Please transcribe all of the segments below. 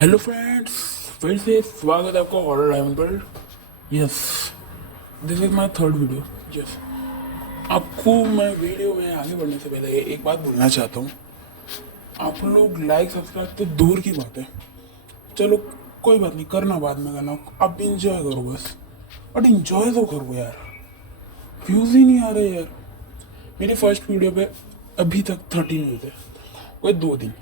Hello friends, फिर से स्वागत है आपका हॉरर डायमंड पर। Yes, this is my third video. Yes, आपको मैं वीडियो में आगे बढ़ने से पहले एक बात बोलना चाहता हूँ। आप लोग लाइक सब्सक्राइब तो दूर की बात है, चलो कोई बात नहीं, करना बाद में करना, आप भी इंजॉय करो बस। बट इंजॉय तो करो यार, व्यूज ही नहीं आ रहे यार। मेरे फर्स्ट वीडियो पे अभी तक 13 व्यूज है, कोई 2 दिन।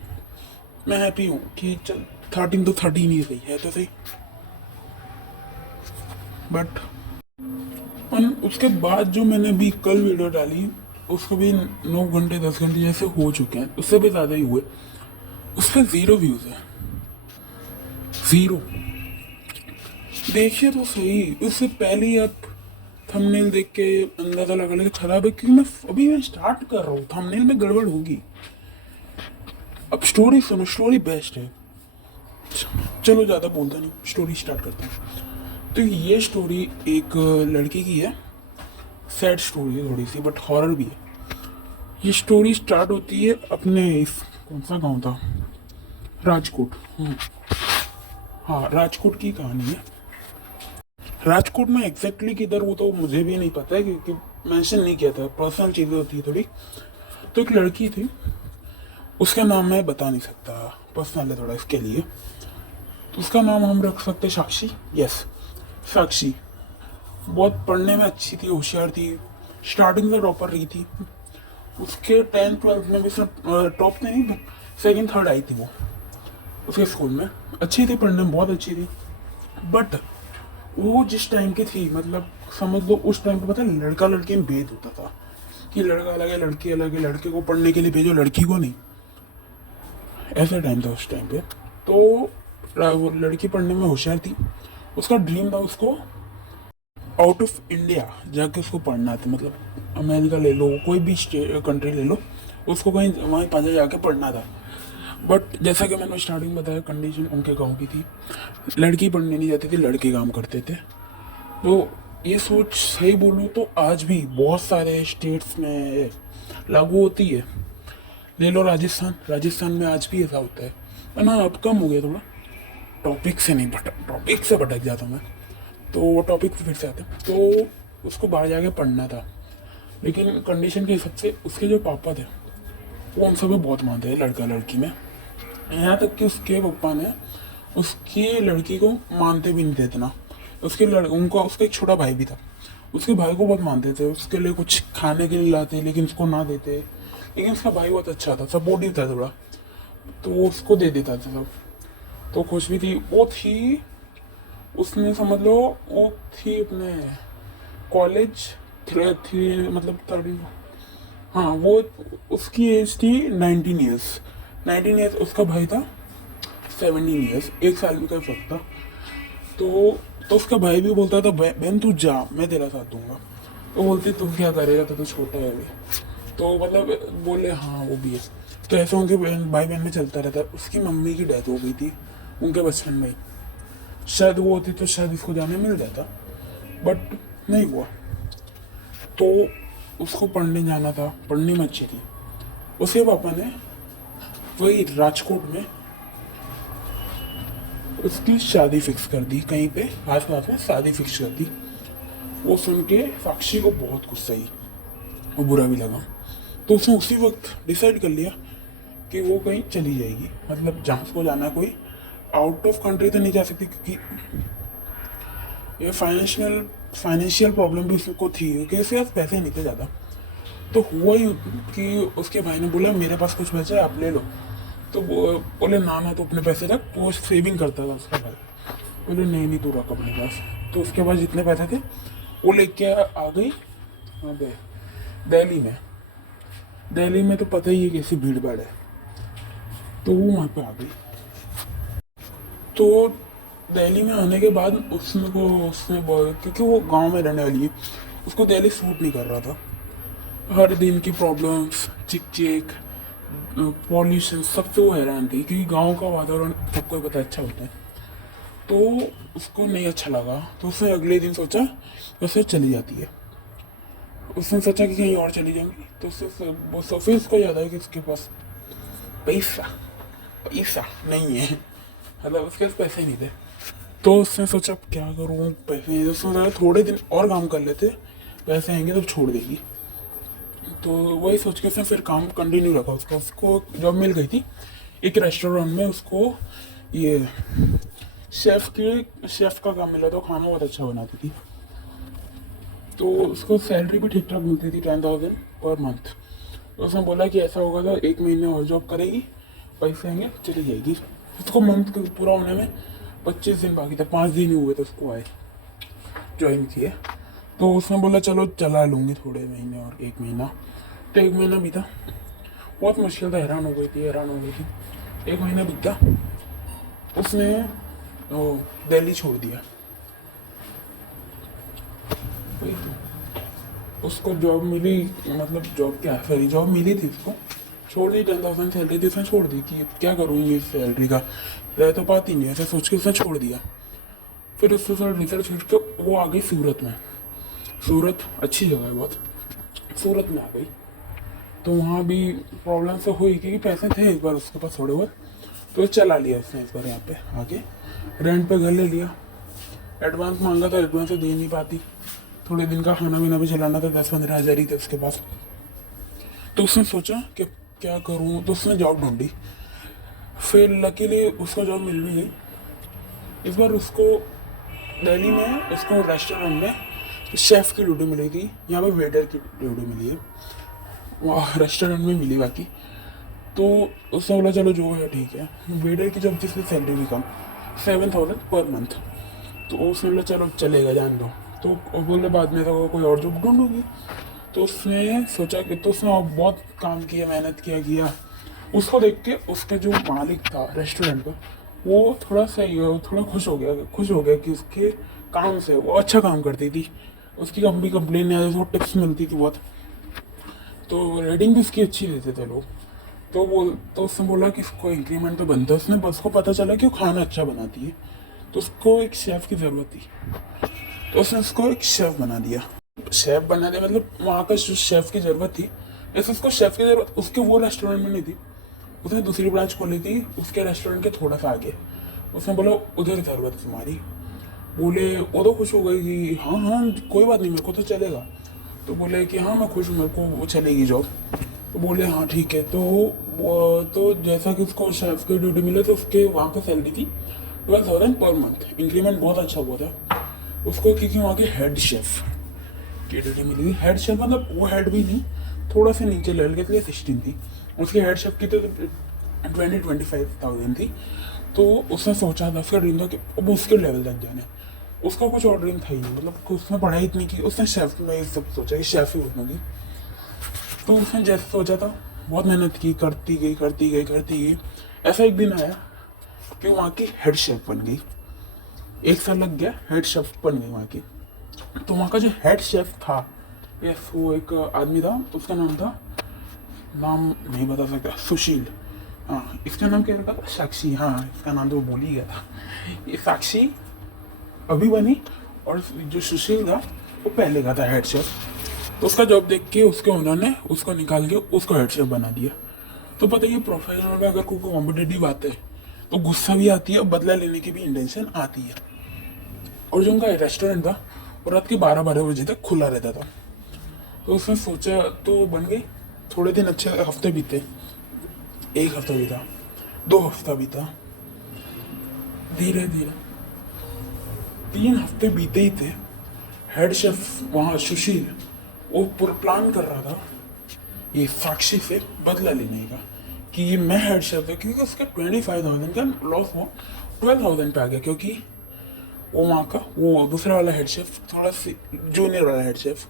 मैं हैप्पी हूँ कि चल 13 तो 13 ही सही है तो सही। बट उसके बाद जो मैंने अभी कल वीडियो डाली, उसको भी 9 घंटे 10 घंटे जैसे हो चुके हैं, उससे भी ज़्यादा ही हुए। उस पर 0 व्यूज़ है, 0। देखिए तो सही, उससे पहले ही आप थंबनेल देख के अंदाजा लगा लेते खराब है, क्योंकि मैं स्टार्ट कर रहा हूँ, थंबनेल में गड़बड़ होगी। अब स्टोरी सुनो, स्टोरी बेस्ट है। चलो ज़्यादा बोलता नहीं, स्टोरी स्टार्ट करता हूँ। तो ये स्टोरी एक लड़की की है। सैड स्टोरी है थोड़ी सी, बट हॉरर भी है। ये स्टोरी स्टार्ट होती है अपने इस, कौन सा गांव था, राजकोट। हाँ, राजकोट की कहानी है। राजकोट में एग्जैक्टली किधर वो तो मुझे भी नहीं पता है, क्योंकि मेंशन नहीं किया था, पर्सनल चीज़ें होती है थोड़ी। तो एक लड़की थी, उसका नाम मैं बता नहीं सकता, पर्सनल है थोड़ा इसके लिए। तो उसका नाम हम रख सकते साक्षी। यस, साक्षी बहुत पढ़ने में अच्छी थी, होशियार थी, स्टार्टिंग से टॉपर रही थी। उसके 10th 12th में भी सब टॉप नहीं, सेकंड थर्ड आई थी वो उसके स्कूल में। अच्छी थी, पढ़ने में बहुत अच्छी थी। बट वो जिस टाइम की थी, मतलब समझ लो उस टाइम पे, पता है लड़का लड़की में भेद होता था कि लड़का अलग है लड़की अलग है, लड़के को पढ़ने के लिए भेजो लड़की को नहीं। ऐसा टाइम था उस टाइम पे। तो वो लड़की पढ़ने में होशियार थी, उसका ड्रीम था उसको आउट ऑफ इंडिया जाके उसको पढ़ना था, मतलब अमेरिका ले लो, कोई भी कंट्री ले लो, उसको कहीं वहीं पास जाके पढ़ना था। बट जैसा कि मैंने स्टार्टिंग में बताया, कंडीशन उनके गांव की थी, लड़की पढ़ने नहीं जाती थी, लड़के काम करते थे। तो ये सोच सही बोलूँ तो आज भी बहुत सारे स्टेट्स में लागू होती है। ले लो राजस्थान, राजस्थान में आज भी ऐसा होता है। पर ना अब कम हो गया थोड़ा। टॉपिक से नहीं भटक, टॉपिक से भटक जाता हूँ मैं, तो वो टॉपिक पे फिर से आते हैं। तो उसको बाहर जाके पढ़ना था, लेकिन कंडीशन के हिसाब से उसके जो पापा थे वो उन सब में बहुत मानते हैं, लड़का लड़की में। यहाँ तक कि उसके पापा ने उसकी लड़की को मानते भी नहीं थे इतना। उनका उसका एक छोटा भाई भी था, उसके भाई को बहुत मानते थे, उसके लिए कुछ खाने के लिए लाते लेकिन उसको ना देते। लेकिन उसका भाई बहुत अच्छा था, सपोर्टिव था थोड़ा, तो वो उसको दे देता था सब। तो खुश भी थी वो थी। उसने समझ लो वो थी अपने कॉलेज थी, मतलब 30। हाँ वो, उसकी एज थी 19 ईयर्स। 19 ईयर्स, उसका भाई था 17 ईयर्स, 1 साल का फर्क था। तो उसका भाई भी बोलता था, बहन तू जा, मैं तेरा साथ दूंगा। तो बोलती तू क्या करेगा, तो छोटा है अभी। तो मतलब बोले हाँ वो भी है। तो ऐसे उनके भाई बहन में चलता रहता। उसकी मम्मी की डेथ हो गई थी उनके बचपन में ही। शायद वो होती तो शायद इसको जाने मिल जाता, बट नहीं हुआ। तो उसको पढ़ने जाना था, पढ़ने में अच्छी थी। उसके पापा ने वही राजकोट में उसकी शादी फिक्स कर दी, कहीं पे आस पास में शादी फिक्स कर दी। वो सुन के साक्षी को बहुत गुस्सा आई और बुरा भी लगा। तो उसने उसी वक्त डिसाइड कर लिया कि वो कहीं चली जाएगी, मतलब जहाँ उसको जाना है, कोई आउट ऑफ कंट्री तो नहीं जा सकती, क्योंकि ये फाइनेंशियल प्रॉब्लम भी उसको थी, क्योंकि उसके पास पैसे नहीं थे ज़्यादा। तो हुआ ही कि उसके भाई ने बोला मेरे पास कुछ पैसे है, आप ले लो। तो बोले ना ना, तो अपने पैसे रख। वो सेविंग करता था उसका भाई। बोले नहीं नहीं, तू रख अपने पास। तो उसके पास जितने पैसे थे वो लेके आ गई वहाँ पे दिल्ली में। दिल्ली में तो पता ही है कैसी भीड़ भाड़ है। तो वो वहाँ पे आ गई। तो दिल्ली में आने के बाद क्योंकि वो गांव में रहने वाली है, उसको दिल्ली सूट नहीं कर रहा था। हर दिन की प्रॉब्लम्स, चिक चिक, पॉल्यूशन, सबसे वो हैरान थी, क्योंकि गांव का वातावरण सबको पता अच्छा होता है। तो उसको नहीं अच्छा लगा, तो उसने अगले दिन सोचा कि उसे चली जाती है। उसने सोचा कि कहीं और चली जाऊंगी। तो फिर उसको याद आया कि उसके पास पैसा पैसा नहीं है। मतलब उसके पास पैसे नहीं थे। तो उसने सोचा अब क्या करूँ, पैसे नहीं थे। उसने सोचा थोड़े दिन और काम कर लेते, पैसे आएंगे तो छोड़ देगी। तो वही सोच के उसने फिर काम कंटिन्यू रखा उसका। उसको जॉब मिल गई थी एक रेस्टोरेंट में। उसको ये शेफ़ का काम मिला था, खाना बहुत अच्छा बनाती थी। तो उसको सैलरी भी ठीक ठाक मिलती थी, 10,000 पर मंथ। तो उसने बोला कि ऐसा होगा तो 1 महीने और जॉब करेगी, पैसे आएंगे चली जाएगी। उसको मंथ पूरा होने में 25 दिन बाकी था, 5 दिन ही हुए थे उसको आए ज्वाइन किए। तो उसने बोला चलो चला लूँगी थोड़े महीने और, 1 महीना। तो 1 महीना बीता, बहुत मुश्किल था, हैरान हो गई थी। 1 महीना बीता, उसने दिल्ली छोड़ दिया। वही तो, उसको जॉब मिली, मतलब जॉब क्या सॉरी जॉब मिली थी उसको, छोड़ दी। 10,000 सैलरी थी, उसने छोड़ दी कि क्या करूँगी इस सैलरी का, रह तो पाती नहीं, ऐसे सोच के उसने छोड़ दिया। फिर उससे थोड़ा रिसर्च करके वो आ गई सूरत में। सूरत अच्छी जगह है बहुत, सूरत में आ गई। तो वहाँ भी प्रॉब्लम से हुई क्योंकि पैसे थे इस बार उसके पास थोड़े बहुत, तो चला लिया उसने इस बार यहाँ पे आके। रेंट पे घर ले लिया, एडवांस मांगा था, एडवांस तो दे नहीं पाती। थोड़े दिन का खाना पीना भी चलाना था, 10-15 हज़ार ही थे उसके पास। तो उसने सोचा कि क्या करूँ, तो उसने जॉब ढूंढी। फिर लकीली उसको जॉब मिल भी गई। इस बार उसको दिल्ली में उसको रेस्टोरेंट में शेफ़ की ड्यूटी मिली थी, यहाँ पे वेटर की ड्यूटी मिली है, वहाँ रेस्टोरेंट में मिली बाकी। तो उसने बोला चलो जो है ठीक है। वेटर की जब जिसकी सैलरी भी कम, 7,000 पर मंथ। तो उसने बोला चलो चलेगा, जान दो। तो बोले बाद में तो कोई और जॉब ढूंढूंगी। तो उसने सोचा कि, तो उसने बहुत काम किया, मेहनत किया। उसको देख के उसका जो मालिक था रेस्टोरेंट का, वो थोड़ा खुश हो गया कि उसके काम से, वो अच्छा काम करती थी, उसकी कम भी कंप्लेन नहीं आती, उसको टिप्स मिलती थी बहुत। तो रेटिंग भी उसकी अच्छी देते थे लोग। तो उसने बोला कि इसको इंक्रीमेंट तो बनता है। उसको पता चला कि वो खाना अच्छा बनाती है, तो उसको एक शेफ़ की ज़रूरत थी। तो उसने उसको एक शेफ़ बना दिया। शेफ़ बना दिया मतलब वहाँ का जो शेफ़ की ज़रूरत थी, ऐसे उसको शेफ़ की ज़रूरत उसके वो रेस्टोरेंट में नहीं थी। उसने दूसरी ब्रांच खोली थी उसके रेस्टोरेंट के थोड़ा सा आगे। उसने बोला उधर ज़रूरत है तुम्हारी। बोले, वो तो खुश हो गई कि हाँ हाँ कोई बात नहीं, मेरे को तो चलेगा। तो बोले कि हाँ मैं खुश हूँ, मेरे को वो चलेगी जॉब। तो बोले हाँ ठीक है। तो जैसा कि उसको शेफ़ की ड्यूटी मिले, तो उसके वहाँ पे सैलरी थी 12,000 पर मंथ। इंक्रीमेंट बहुत अच्छा हुआ था उसको, क्योंकि वहाँ के हेड शेफ़ की ड्यूटी मिली थी। हेड शेफ़ मतलब वो हेड भी नहीं, थोड़ा सा नीचे लेवल के लिए 16 थी। उसकी हेड शेफ़ की तो 25,000 थी। तो उसने सोचा था, उसका ड्रीम था कि अब उसके लेवल तक जाना है। उसका कुछ और ड्रीम था ही नहीं, मतलब उसने पढ़ाई इतनी की, उसने शेफ़ में ये सब सोचा कि शेफ़ ही बनूंगी। तो उसने जैसे सोचा था, बहुत मेहनत की, करती गई। ऐसा एक दिन आया कि वहाँ की हेड शेफ़ बन गई। 1 साल लग गया, हेड शेफ़ बन गई वहाँ की। तो वहाँ का जो हेड शेफ़ था, यस, वो एक आदमी था, उसका नाम था, नाम नहीं बता सकता, सुशील। हाँ, इसका नाम क्या रखा था, साक्षी। हाँ, इसका नाम तो वो भूल ही गया था। ये साक्षी अभी बनी, और जो सुशील था वो पहले का था हेड शेफ। तो उसका जॉब देख के उसके ओनर ने उसको निकाल के उसको हेड शेफ बना दिया। तो पता है ये प्रोफेशनल में अगर कोई कॉम्पिटेटिव आते हैं तो गुस्सा भी आती है और बदला लेने की भी इंटेंशन आती है। और जो उनका रेस्टोरेंट था वो रात के 12 बजे तक खुला रहता था। तो उसने सोचा, तो बन गई। थोड़े दिन अच्छे हफ्ते बीते, 1 हफ्ता बीता, 2 हफ्ता बीता, धीरे धीरे 3 हफ्ते बीते ही थे। हेड शेफ वहाँ सुशील, वो पूरा प्लान कर रहा था ये साक्षी से बदला लेने का, कि ये मैं हेड शेफ है, क्योंकि उसका 25,000 का लॉस हुआ 12,000 पे आ गया। क्योंकि वो वहाँ का वो दूसरा वाला हेड शेफ, थोड़ा सी जूनियर वाला हेड शेफ,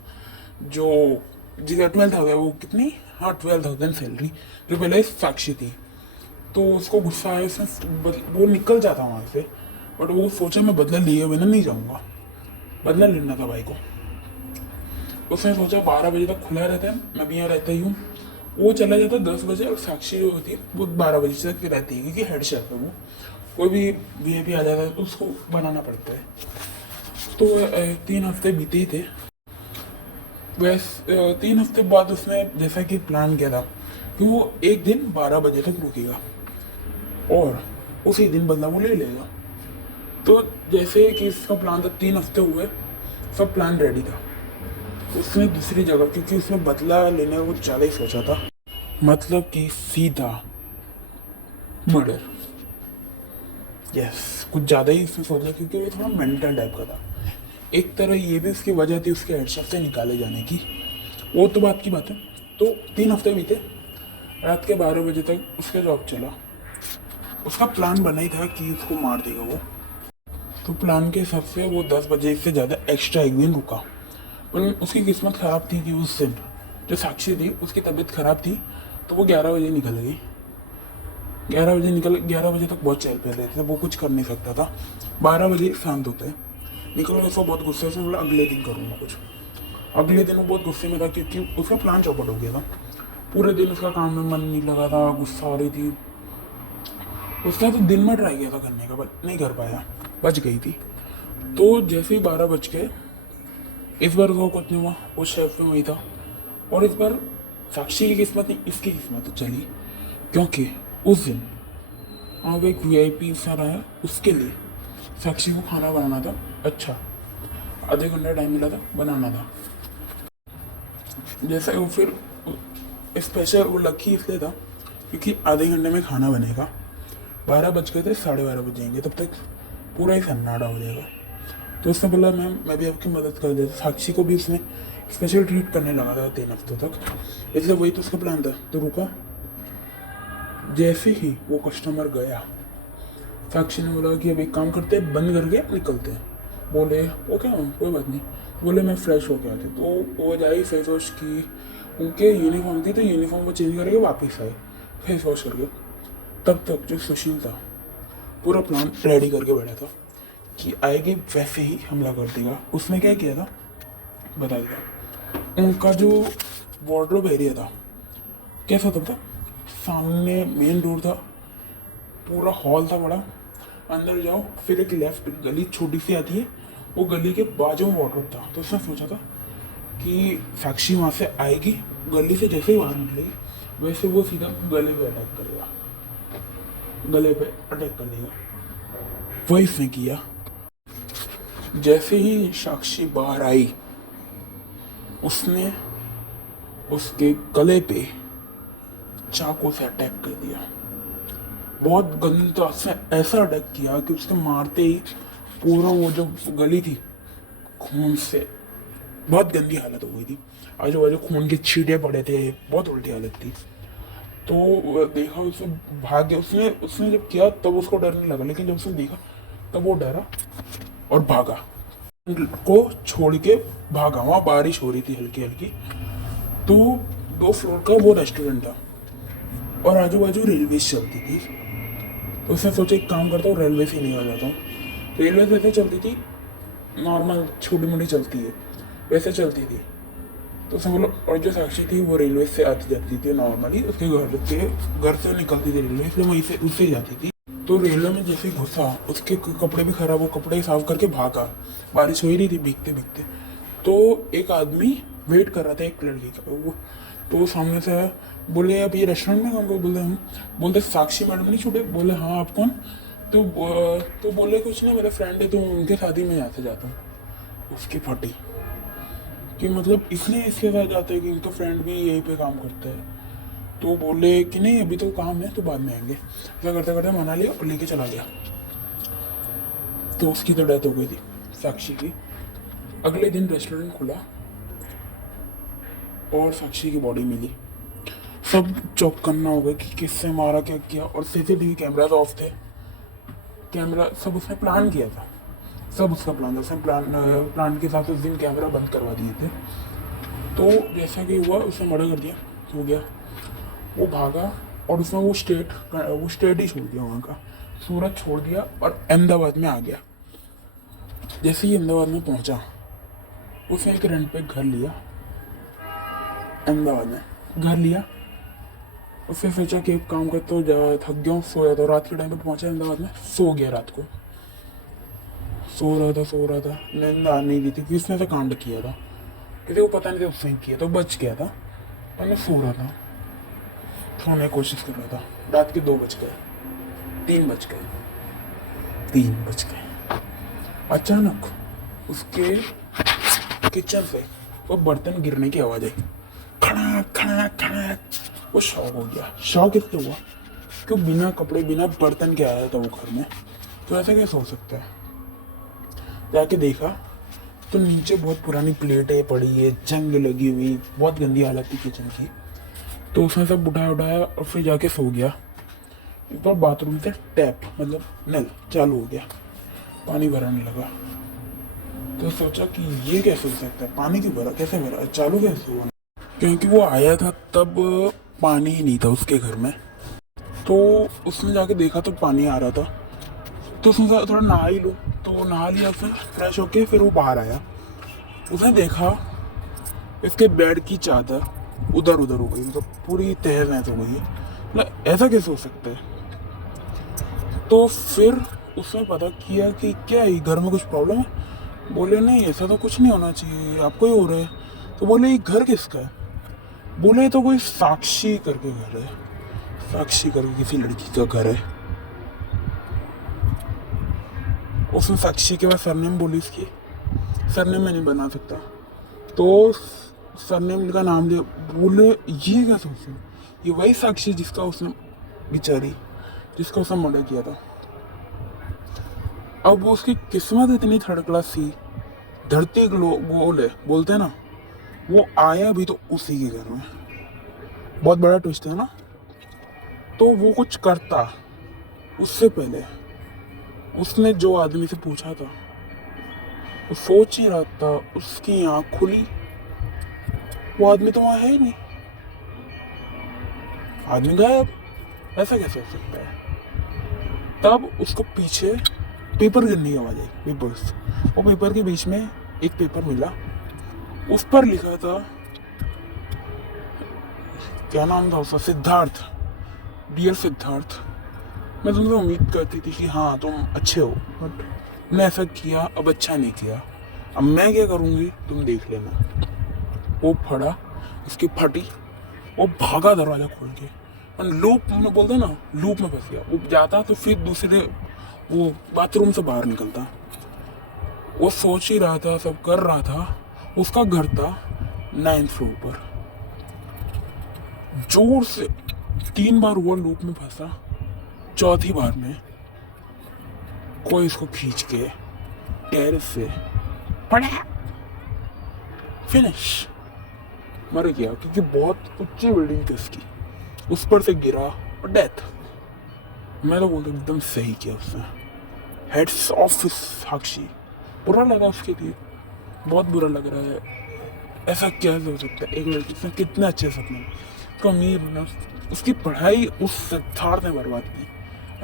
जो जिसका 12,000, वो कितनी, हाँ 12,000 सैलरी, जो पहले साक्षी थी। तो उसको गुस्सा आया, वो निकल जाता वहाँ से। बट वो सोचा मैं बदला लिए बिना नहीं जाऊँगा, बदला लेना था भाई को। उसने सोचा 12 बजे तक खुला रहता है, मैं भी यहाँ रहता ही हूँ। वो चला जाता 10 बजे, और साक्षी जो होती है वो 12 बजे तक रहती है, क्योंकि हेड शेफ है वो। कोई भी वीआईपी आ जाता है तो उसको बनाना पड़ता है। तो 3 हफ्ते बीते ही थे। वैस 3 हफ्ते बाद उसने जैसा कि प्लान किया था कि वो एक दिन 12 बजे तक रुकेगा, और उसी दिन बदला वो ले लेगा। तो जैसे कि इसका प्लान था, 3 हफ्ते हुए, सब प्लान रेडी था। उसने दूसरी जगह, क्योंकि उसने बदला लेने को ज़्यादा ही सोचा था, मतलब कि सीधा मर्डर। यस, कुछ ज़्यादा ही उसने सोचा, क्योंकि वो थोड़ा मेंटल टाइप का था। एक तरह ये भी उसकी वजह थी उसके हेडशॉप से निकाले जाने की, वो तो बात की बात है। तो 3 हफ्ते बीते, रात के 12 बजे तक उसका जॉब चला। उसका प्लान बना ही था कि उसको मार देगा वो। तो प्लान के हिसाब से वो 10 बजे से ज़्यादा एक्स्ट्रा एक दिन रुका। पर उसकी किस्मत ख़राब थी कि उस दिन जो साक्षी थी उसकी तबीयत ख़राब थी, तो वो 11 बजे निकल गई। 11 बजे तक बहुत चहल पहल रहे थे, वो कुछ कर नहीं सकता था। 12 बजे शांत होते हैं, निकल गया। उसको बहुत गुस्से से बोला अगले दिन करूँगा कुछ। अगले दिन वो बहुत गुस्से में था, क्योंकि उसका प्लान चौपट हो गया था। पूरे दिन उसका काम में मन नहीं लगा था, गुस्सा आ रही थी। उसने तो दिन में ट्राई किया था करने का, बट नहीं कर पाया, बच गई थी। तो जैसे ही 12 बज गए, इस बार उसको कुछ नहीं हुआ, वो शेफ में वही था। और इस बार साक्षी की किस्मत नहीं, इसकी किस्मत चली, क्योंकि उस दिन वहाँ एक VIP सर आया, उसके लिए साक्षी को खाना बनाना था। अच्छा, आधे घंटा टाइम मिला था, बनाना था। जैसे वो फिर स्पेशल वो लकी इसलिए था क्योंकि आधे घंटे में खाना बनेगा। 12 बज गए थे, 12:30 बज जाएंगे, तब तक पूरा ही सन्नाटा हो जाएगा। तो उसने बोला मैम मैं भी आपकी मदद कर देता। साक्षी को भी उसने स्पेशल ट्रीट करने लगा था 3 हफ्तों तक, इसलिए वही तो उसका प्लान था। तो रुका, जैसे ही वो कस्टमर गया, साक्षी ने बोला कि अब एक काम करते हैं, बंद करके निकलते हैं। बोले ओके मैम कोई बात नहीं। बोले मैं फ्रेश हो गया था, तो वो जाई फेस वॉश की, उनके यूनिफॉर्म थी तो यूनिफॉर्म को चेंज करके वापस आए फेस वॉश करके। तब तक जो सुशील था पूरा प्लान रेडी करके बैठा था कि आएगी वैसे ही हमला कर देगा। उसने क्या किया था बता दिया। उनका जो वार्डरोब एरिया था कैसा था, सामने मेन डोर था, पूरा हॉल था बड़ा, अंदर जाओ फिर एक लेफ्ट गली छोटी सी आती है, वो गली के बाजू में वार्डरोब था। तो उसने सोचा था कि साक्षी वहाँ से आएगी, गली से जैसे ही बाहर निकलेगी वैसे वो सीधा गले पे अटैक करेगा, गले पे अटैक कर देगा। वही इसने किया। जैसे ही साक्षी बाहर आई, उसने उसके गले पे चाकू से अटैक कर दिया। बहुत गंदा से ऐसा अटैक किया कि उसके मारते ही पूरा वो जो गली थी खून से बहुत गंदी हालत हो गई थी। आजू बाजू खून के छींटे पड़े थे, बहुत उल्टी हालत थी। तो देखा उसे, भाग गया। उसने उसने जब किया तब उसको डर नहीं लगा, लेकिन जब उसने देखा तब वो डरा और भागा, को छोड़ के भागा। वहाँ बारिश हो रही थी हल्की हल्की। तो 2 फ्लोर का वो रेस्टोरेंट था और आजू बाजू रेलवे चलती थी। तो उसने सोचा एक काम करता हूँ, रेलवे से ही निकल जाता हूँ। रेलवे वैसे चलती थी, नॉर्मल छोटी मोटी चलती है वैसे चलती थी। तो उसने बोला, और जो साक्षी थी वो रेलवे से आती जाती थी नॉर्मली, उसके घर से निकलती थी रेलवे, इसलिए वहीं से उससे जाती थी। तो रेलवे में जैसे घुसा, उसके कपड़े भी खराब, वो कपड़े साफ करके भागा। बारिश हो ही रही थी, भीगते भीगते। तो एक आदमी वेट कर रहा था एक लड़की का, वो तो सामने से आया, बोले आप ये रेस्टोरेंट में काम करो? बोलते हम। बोलते साक्षी मैडम नहीं छूटे? बोले हाँ आप कौन? तो बोले कुछ नहीं, मेरे फ्रेंड है तो उनके शादी में यहाँ से जाता हूँ। उसकी फटी कि मतलब इसलिए इसके साथ जाते हैं कि इनका फ्रेंड भी यहीं पे काम करता है। तो बोले कि नहीं अभी तो काम है तो बाद में आएंगे। ऐसा करते करते मना लिया और लेके चला गया। तो उसकी तो डेथ हो गई थी साक्षी की। अगले दिन रेस्टोरेंट खुला और साक्षी की बॉडी मिली। सब चौक करना होगा कि किससे मारा, क्या किया। और CCTV कैमराज ऑफ थे, कैमरा सब उसने प्लान किया था, सब उसका प्लान था। उसने प्लान के साथ उस दिन कैमरा बंद करवा दिए थे। तो जैसा कि हुआ उसने मर्डर कर दिया, हो गया। वो भागा और उसने वो स्टेट ही छोड़ दिया, वहाँ का सूरत छोड़ दिया और अहमदाबाद में आ गया। जैसे ही अहमदाबाद में पहुँचा, उसने एक रेंट पे घर लिया, अहमदाबाद में घर लिया। उसने सोचा कि एक काम करता हूँ, थक गया हूँ, सो जाता हूँ। रात के टाइम पे पहुँचा अहमदाबाद में, सो गया। रात को सो रहा था, नींद आ नहीं रही थी कि उसने तो कांड किया था, किसी को पता नहीं था उसने किया, तो बच गया था। पर मैं सो रहा था, सोने की कोशिश कर रहा था। रात के 2 बज गए। 3 बज गए। अचानक उसके किचन से वो बर्तन गिरने की आवाज आई, खड़ा खड़ा खड़ा। वो शॉक हो गया। शॉक इसलिए हुआ कि बिना कपड़े बिना बर्तन के आया था वो घर में, तो ऐसा कैसे हो सकता है। जाके देखा तो नीचे बहुत पुरानी प्लेटें पड़ी है, जंग लगी हुई, बहुत गंदी हालत थी किचन की। तो उसने सब उठाया और फिर जाके सो गया। एक बार बाथरूम से टैप मतलब नल चालू हो गया, पानी भराने लगा। तो सोचा कि ये कैसे हो सकता है, पानी क्यों भरा, कैसे भरा, चालू कैसे हुआ। क्योंकि वो आया था तब पानी ही नहीं था उसके घर में। तो उसने जाके देखा तो पानी आ रहा था, तो उसने कहा थोड़ा नहा ही लो। तो वो नहा लिया, फिर फ्रेश होके फिर वो बाहर आया। उसने देखा इसके बेड की चादर उधर उधर हो गई, मतलब पूरी तहस नहस हो गई है। मतलब ऐसा कैसे हो सकता है। तो फिर उसने पता किया कि क्या है, घर में कुछ प्रॉब्लम है। बोले नहीं ऐसा तो कुछ नहीं होना चाहिए, आपको ही हो रहा है। तो बोले ये घर किसका है। बोले तो कोई साक्षी करके घर है, साक्षी करके किसी लड़की का घर है। उसने साक्षी के बाद सरनेम बोली इसकी, सरनेम मैं नहीं बना सकता। तो सरनेम का नाम लिया। बोले ये क्या सोचो, ये वही साक्षी जिसका उसने बेचारी जिसका उसने मर्डर किया था। अब वो उसकी किस्मत इतनी थर्ड क्लास थी, धरती गोल है बोलते हैं ना, वो आया भी तो उसी के घर में। बहुत बड़ा ट्विस्ट है ना। तो वो कुछ करता उससे पहले उसने जो आदमी से पूछा था, वो सोच ही रहा था, उसकी आँख खुली, वो आदमी तो वहां है ही नहीं, आदमी गायब। ऐसा कैसे हो सकता है। तब उसको पीछे पेपर गिरने की आवाज आई, पेपर्स। वो पेपर के बीच में एक पेपर मिला, उस पर लिखा था, क्या नाम था उसका, सिद्धार्थ। डियर सिद्धार्थ, मैं तुमसे उम्मीद करती थी कि हाँ तुम अच्छे हो, बट मैं ऐसा किया, अब अच्छा नहीं किया। अब मैं क्या करूँगी तुम देख लेना। वो फड़ा, उसकी फटी, वो भागा दरवाजा खोल के, और लूप में बोलते ना, लूप में फंस गया। वो जाता तो फिर दूसरे वो बाथरूम से बाहर निकलता। वो सोच ही रहा था, सब कर रहा था। उसका घर था 9th फ्लोर पर। जोर से 3 बार वो लूप में फंसा, चौथी बार में कोई इसको खींच के टेरेस से पड़ा, फिनिश, मर गया। क्योंकि बहुत ऊंची बिल्डिंग थी उसकी, उस पर से गिरा और डेथ। मैं तो बोलता एकदम सही किया उसने, हेड्स ऑफ साक्षी। बुरा लगा उसके लिए, बहुत बुरा लग रहा है। ऐसा क्या हो सकता है, एक लड़की से कितने अच्छे सपने, उसका अमीर होना, उसकी पढ़ाई उस सिद्धार्थ ने बर्बाद की।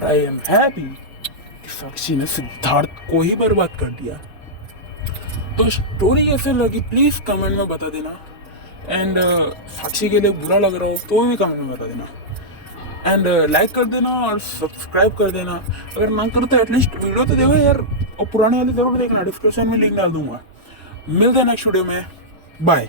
आई एम हैप्पी कि साक्षी ने सिद्धार्थ को ही बर्बाद कर दिया। तो स्टोरी कैसे लगी प्लीज कमेंट में बता देना। एंड साक्षी के लिए बुरा लग रहा हो तो भी कमेंट में बता देना। एंड लाइक कर देना और सब्सक्राइब कर देना। अगर ना करो तो एटलीस्ट वीडियो तो देखो यार, और पुराने वाले जरूर देखना, डिस्क्रिप्शन में लिंक डाल दूंगा। मिलते हैं नेक्स्ट वीडियो में, बाय।